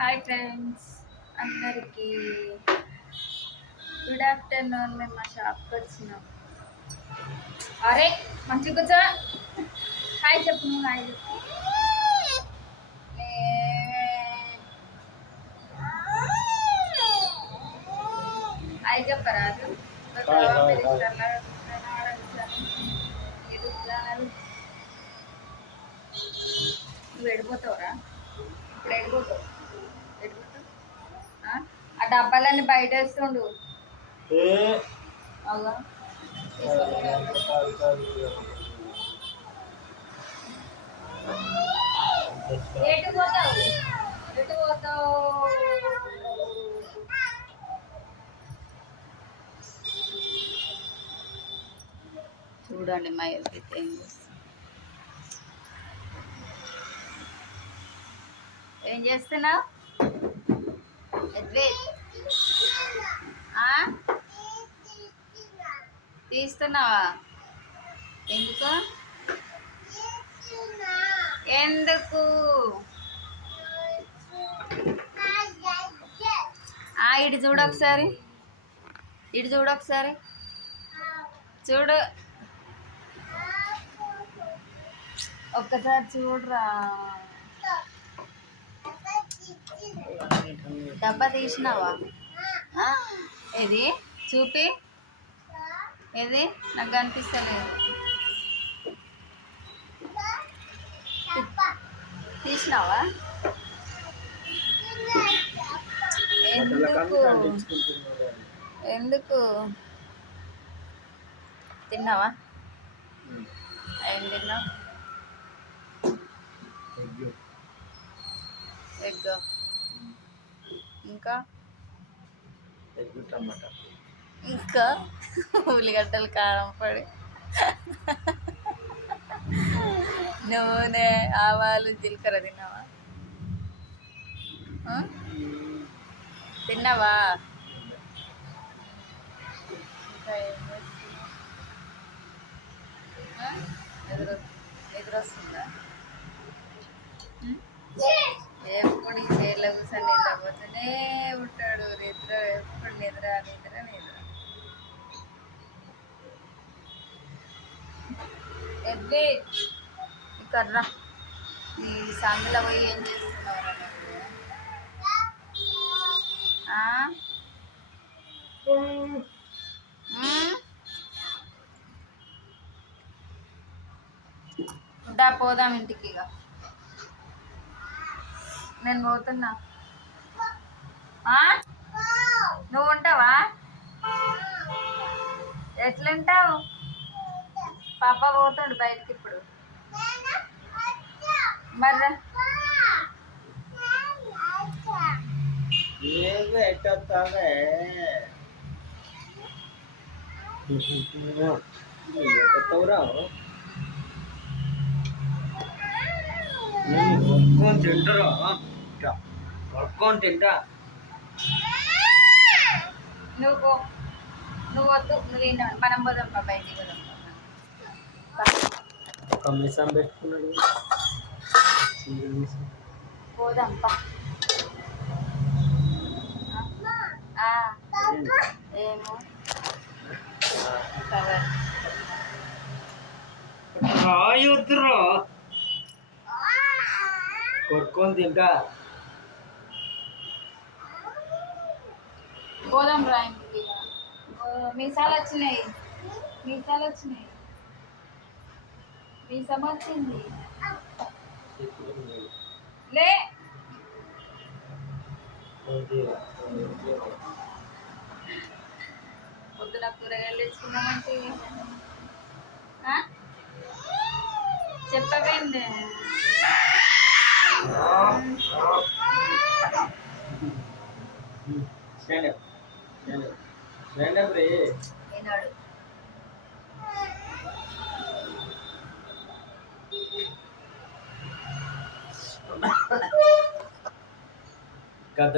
Hi friends అందరికీ good afternoon. మేము మా షాప్కి వచ్చినాం. అరే మంచి కూర్చో. హాయ్ చెప్పు, నువ్వు హాయ్ చెప్పు. హాయ్ చెప్పరాదు. నువ్వు వెళ్ళిపోతావురా, ఇప్పుడు వెళ్ళిపోతావు. ఆ డబ్బాలన్నీ బయట వేస్తుండు. అవునా ఎటు పోతావు, ఎటు పోతావు? చూడండి మా ఎదురైతే ఏం చేస్తుంది. ఏం చేస్తున్నావు ఎద్వేత్? తీస్తున్నావా? ఎందుకు ఎందుకు? ఇటు చూడు ఒకసారి, ఇటు చూడు ఒకసారి, చూడు ఒక్కసారి చూడరా. డబ్బా తీసినావా? ఏది చూపి, ఏది నాకు కనిపిస్తలేదు. తీసినావా? ఎందుకు ఎందుకు? తిన్నావా? ఏం తిన్నావు? ఎగ్, ఇంకా ఇంకా ఉల్లిగడ్డలు కారం పొడి, నూనె, ఆవాలు, జీలకర్ర తిన్నావా? తిన్నావా? ఇంకా ఏం చేస్తున్నావు? ఎదురొస్తుందా? ఎప్పుడు ఈ చీరలో కూర్చొని నిద్రపోతూనే ఉంటాడు. నిద్ర ఎప్పుడు నిద్ర నిద్ర నిద్ర. ఎవ్వే ఇక్కడ్రా, ఈ సందులో పోయి ఏం చేస్తున్నావురా నువ్వు? దా పోదాం ఇంటికి. ఇక నేను పోతున్నా. నువ్వు ఉంటావా? ఎట్లుంటావు? పాప పోతాడు బయటకి ఇప్పుడు. మరి తింటా. నువ్వు నువ్వు వద్దు, నువ్వేనా? మనం పోదాం బయటికి పోదాం. కమిసం పెట్టుకున్నాడు. పోదాం పా. ఏమో రాయొద్దురా, కొట్టుకొని తింటా. పోదాం రా ఇంటికి. మీసాలు వచ్చినాయి, మీసాలు వచ్చినాయి, మీసం వచ్చింది. లే పొద్దున కూరగాయలు తెచ్చుకున్నామంటే చెప్పవేండి? ఏనాడు